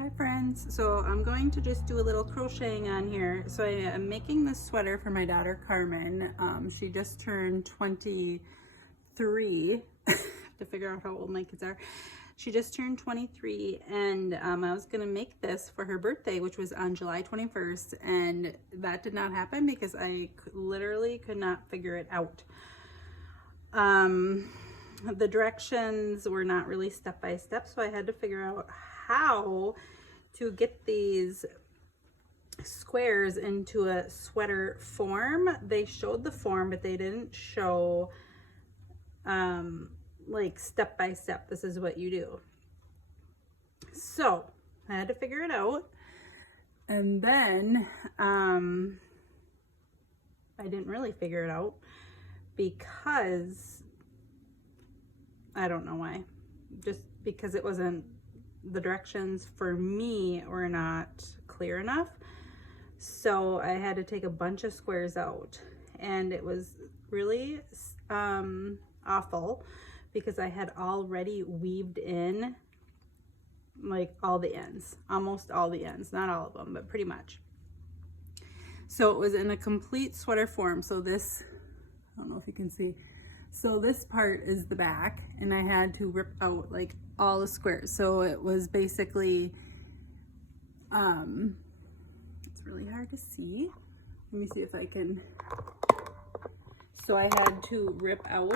Hi friends, so I'm going to just do a little crocheting on here. So I am making this sweater for my daughter Carmen. She just turned 23. To figure out how old my kids are. She just turned 23 and I was gonna make this for her birthday, which was on July 21st, and that did not happen because I literally could not figure it out. The directions were not really step by step, so I had to figure out how to get these squares into a sweater form. They showed the form, but they didn't show like step by step, this is what you do. So I had to figure it out, and then I didn't really figure it out because I don't know why, just because it wasn't, the directions for me were not clear enough. So I had to take a bunch of squares out, and it was really awful because I had already weaved in like all the ends, almost all the ends, not all of them, but pretty much. So it was in a complete sweater form. So this, I don't know if you can see, so this part is the back, and I had to rip out like all the squares. So it was basically, it's really hard to see. Let me see if I can. So I had to rip out,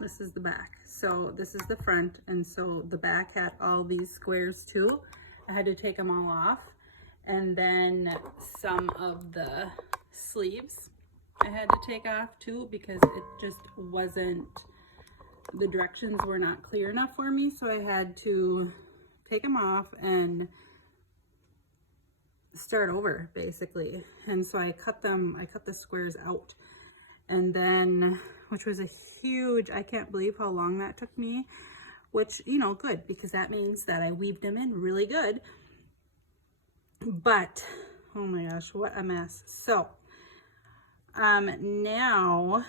this is the back. So this is the front, and so the back had all these squares too. I had to take them all off. And then some of the sleeves I had to take off too, because it just wasn't, the directions were not clear enough for me. So I had to take them off and start over basically. And so I cut the squares out, and then, which was a huge, I can't believe how long that took me, which, you know, good, because that means that I weaved them in really good. But oh my gosh, what a mess. So now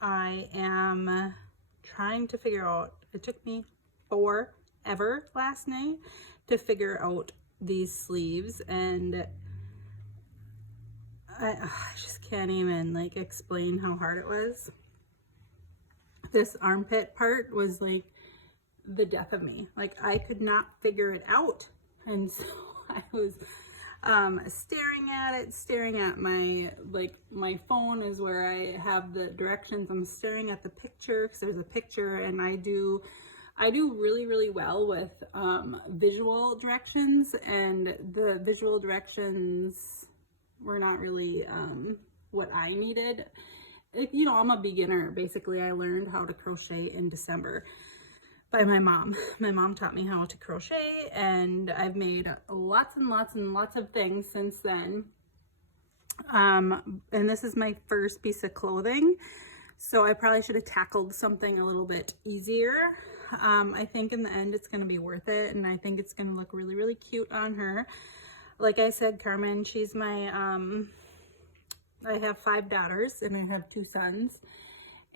I am trying to figure out, it took me forever last night to figure out these sleeves, and I just can't even like explain how hard it was. This armpit part was like the death of me. Like I could not figure it out, and so I was staring at my, like my phone is where I have the directions. I'm staring at the picture because there's a picture, and I do really well with visual directions, and the visual directions were not really what I needed. You know, I'm a beginner. Basically, I learned how to crochet in December by my mom. My mom taught me how to crochet, and I've made lots and lots of things since then. And this is my first piece of clothing, so I probably should have tackled something a little bit easier. I think in the end it's going to be worth it, and I think it's going to look really cute on her. Like I said, Carmen, she's my, I have 5 daughters and I have 2 sons,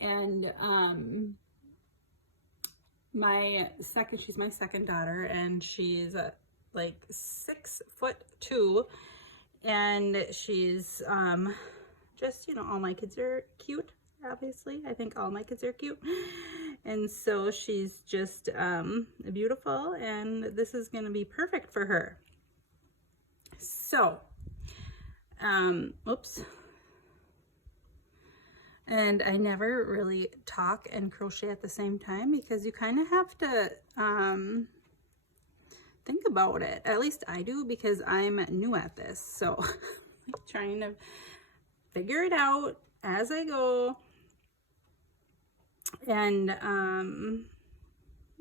and she's my second daughter, and she's like 6'2", and she's just, you know, all my kids are cute, obviously. I think all my kids are cute, and so she's just beautiful, and this is going to be perfect for her. So oops. And I never really talk and crochet at the same time, because you kind of have to think about it. At least I do, because I'm new at this. So I'm trying to figure it out as I go. And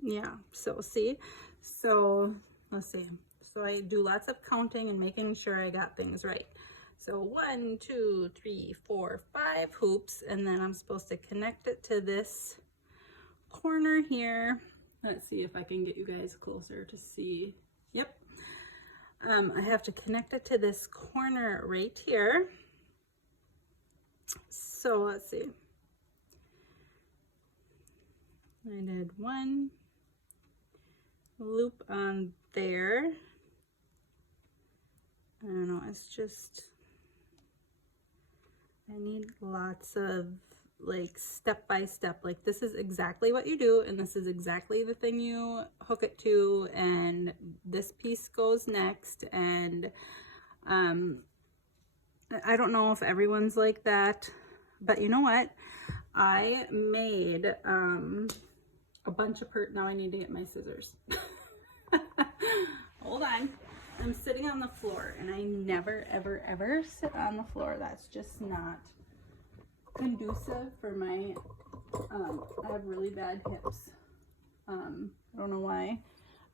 yeah, so see, so let's see. So I do lots of counting and making sure I got things right. So 1, 2, 3, 4, 5 hoops, and then I'm supposed to connect it to this corner here. Let's see if I can get you guys closer to see. Yep. I have to connect it to this corner right here. So let's see. I did 1 loop loop on there. I don't know, it's just, I need lots of like step by step, like this is exactly what you do and this is exactly the thing you hook it to, and this piece goes next. And I don't know if everyone's like that, but you know what, I made a bunch of now I need to get my scissors. Hold on. I'm sitting on the floor and I never ever ever sit on the floor. That's just not conducive for my I have really bad hips. I don't know why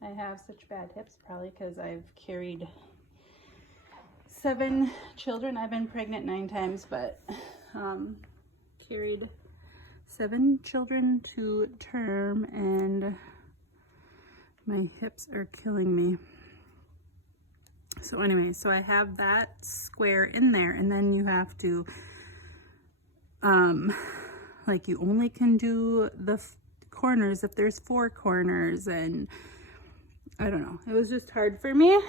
I have such bad hips, probably because I've carried 7 children. I've been pregnant 9 times, but carried 7 children to term and my hips are killing me. So anyway, so I have that square in there, and then you have to like you only can do the corners if there's 4 corners, and I don't know, it was just hard for me.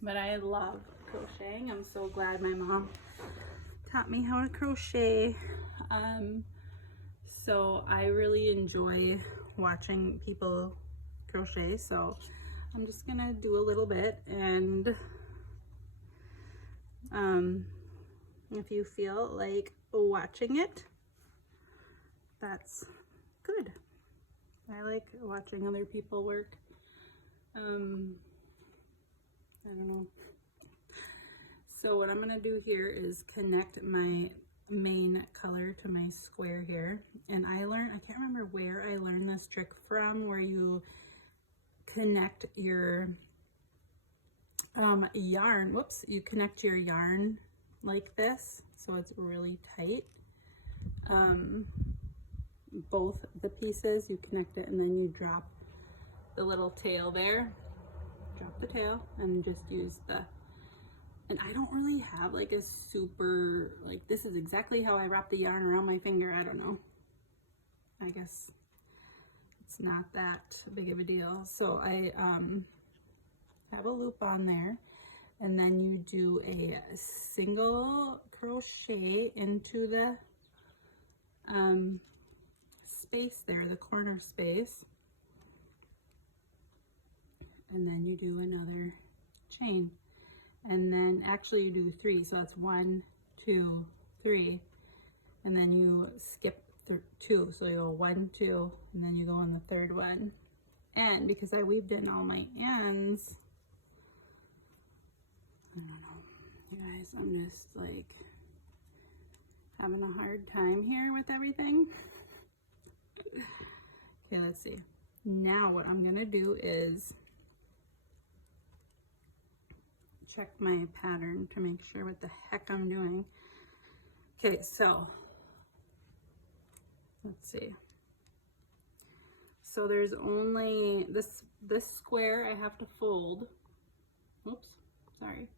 But I love crocheting. I'm so glad my mom taught me how to crochet. So I really enjoy watching people crochet, so I'm just gonna do a little bit, and if you feel like watching it, that's good. I like watching other people work. I don't know. So what I'm gonna do here is connect my main color to my square here. And I can't remember where I learned this trick from, where you connect your yarn, whoops, you connect your yarn like this, so it's really tight. Both the pieces, you connect it and then you drop the little tail there, drop the tail, and just use the, and I don't really have like a super, like this is exactly how I wrap the yarn around my finger. I don't know, I guess it's not that big of a deal. So I have a loop on there, and then you do a single crochet into the space there, the corner space, and then you do another chain, and then actually you do 3, so that's 1, 2, 3, and then you skip 2, so you go 1, 2, and then you go on the 3rd one. And because I weaved in all my ends, I don't know, you guys, I'm just like having a hard time here with everything. Okay, let's see. Now what I'm gonna do is check my pattern to make sure what the heck I'm doing. Okay, so let's see. So there's only this square I have to fold. Oops, sorry.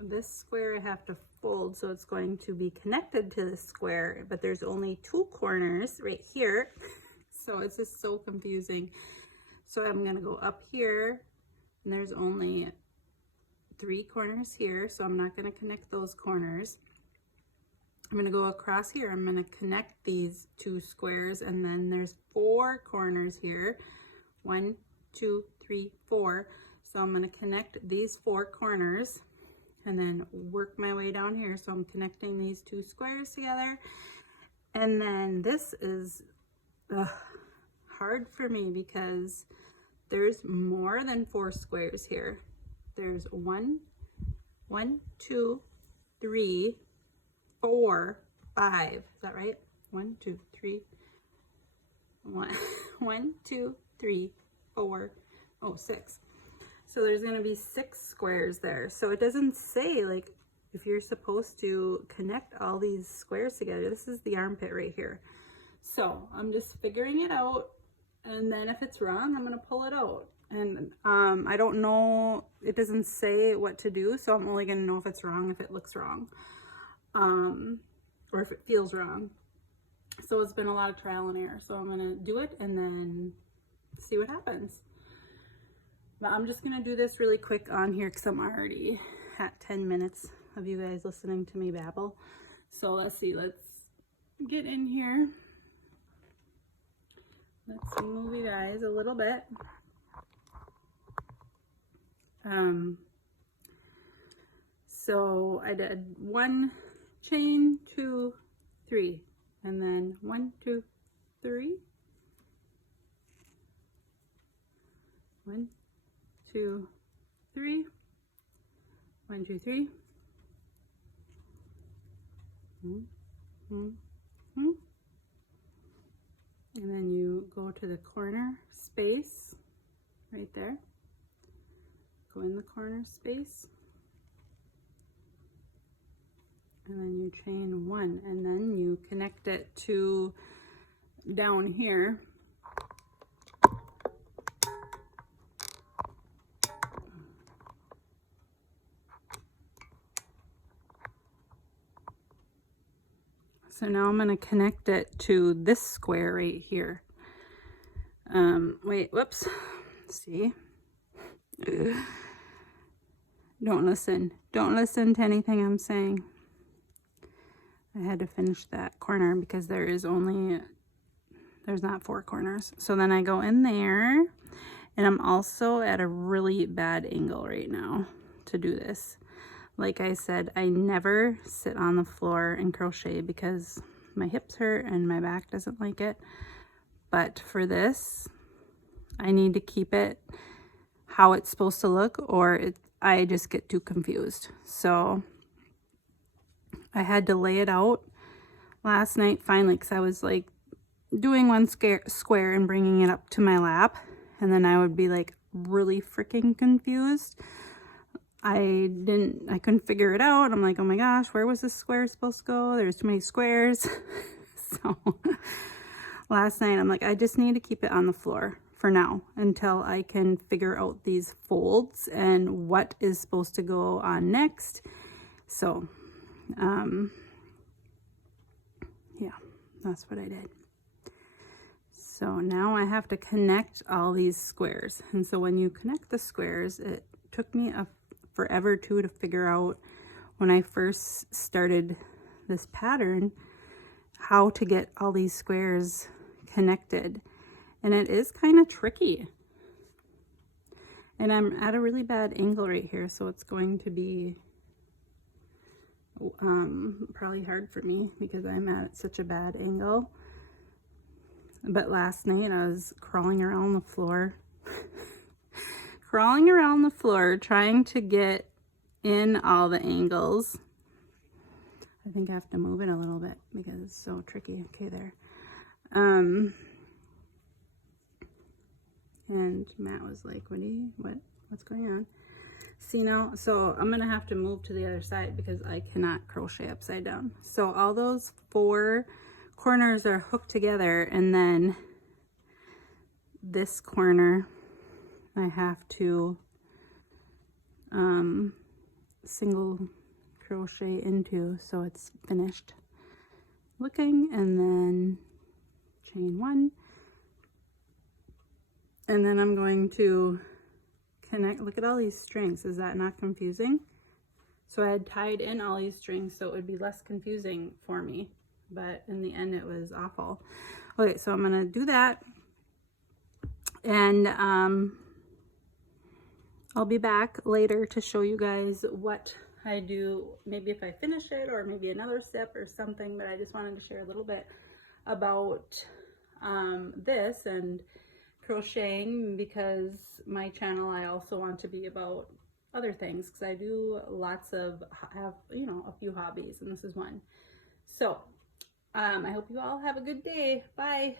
This square I have to fold, so it's going to be connected to the square, but there's only 2 corners right here. So it's just so confusing. So I'm gonna go up here, and there's only 3 corners here, so I'm not gonna connect those corners. I'm gonna go across here, I'm gonna connect these 2 squares, and then there's 4 corners here. 1, 2, 3, 4. So I'm gonna connect these 4 corners and then work my way down here. So I'm connecting these 2 squares together. And then this is hard for me because there's more than 4 squares here. There's 1, 2, 3, 4, 5. Is that right? 1, 2, 3. 1, 2, 3, 4. Oh, 6. So there's going to be 6 squares there. So it doesn't say like if you're supposed to connect all these squares together. This is the armpit right here. So I'm just figuring it out, and then if it's wrong, I'm going to pull it out. And I don't know, it doesn't say what to do, so I'm only going to know if it's wrong if it looks wrong, or if it feels wrong. So it's been a lot of trial and error. So I'm gonna do it and then see what happens. But I'm just gonna do this really quick on here because I'm already at 10 minutes of you guys listening to me babble. So let's see, let's get in here. Let's move you guys a little bit. So I did 1 chain, 2, 3, and then 1, 2, 3. 1, 2, 3. 1, 2, 3. And then you go to the corner space right there. Go in the corner space. And then you chain 1, and then you connect it to down here. So now I'm going to connect it to this square right here. Wait, whoops. See? Don't listen. Don't listen to anything I'm saying. I had to finish that corner because there's not 4 corners. So then I go in there, and I'm also at a really bad angle right now to do this. Like I said, I never sit on the floor and crochet because my hips hurt and my back doesn't like it. But for this, I need to keep it how it's supposed to look, or I just get too confused. So I had to lay it out last night finally, because I was like doing one square and bringing it up to my lap, and then I would be like really freaking confused. I couldn't figure it out. I'm like, oh my gosh, where was this square supposed to go? There's too many squares. So last night I'm like, I just need to keep it on the floor for now until I can figure out these folds and what is supposed to go on next. So yeah, that's what I did. So now I have to connect all these squares. And so when you connect the squares, it took me forever too to figure out when I first started this pattern how to get all these squares connected. And it is kind of tricky. And I'm at a really bad angle right here, so it's going to be probably hard for me because I'm at such a bad angle. But last night I was crawling around the floor trying to get in all the angles. I think I have to move it a little bit because it's so tricky. Okay, there. And Matt was like, what's going on? See now, so I'm gonna have to move to the other side because I cannot crochet upside down. So all those 4 corners are hooked together, and then this corner I have to single crochet into so it's finished looking, and then chain 1, and then I'm going to connect. Look at all these strings. Is that not confusing? So I had tied in all these strings so it would be less confusing for me, but in the end it was awful. Okay, so I'm gonna do that, and I'll be back later to show you guys what I do, maybe if I finish it or maybe another step or something, but I just wanted to share a little bit about this and crocheting, because my channel, I also want to be about other things, because I do have a few hobbies, and this is one. So I hope you all have a good day. Bye.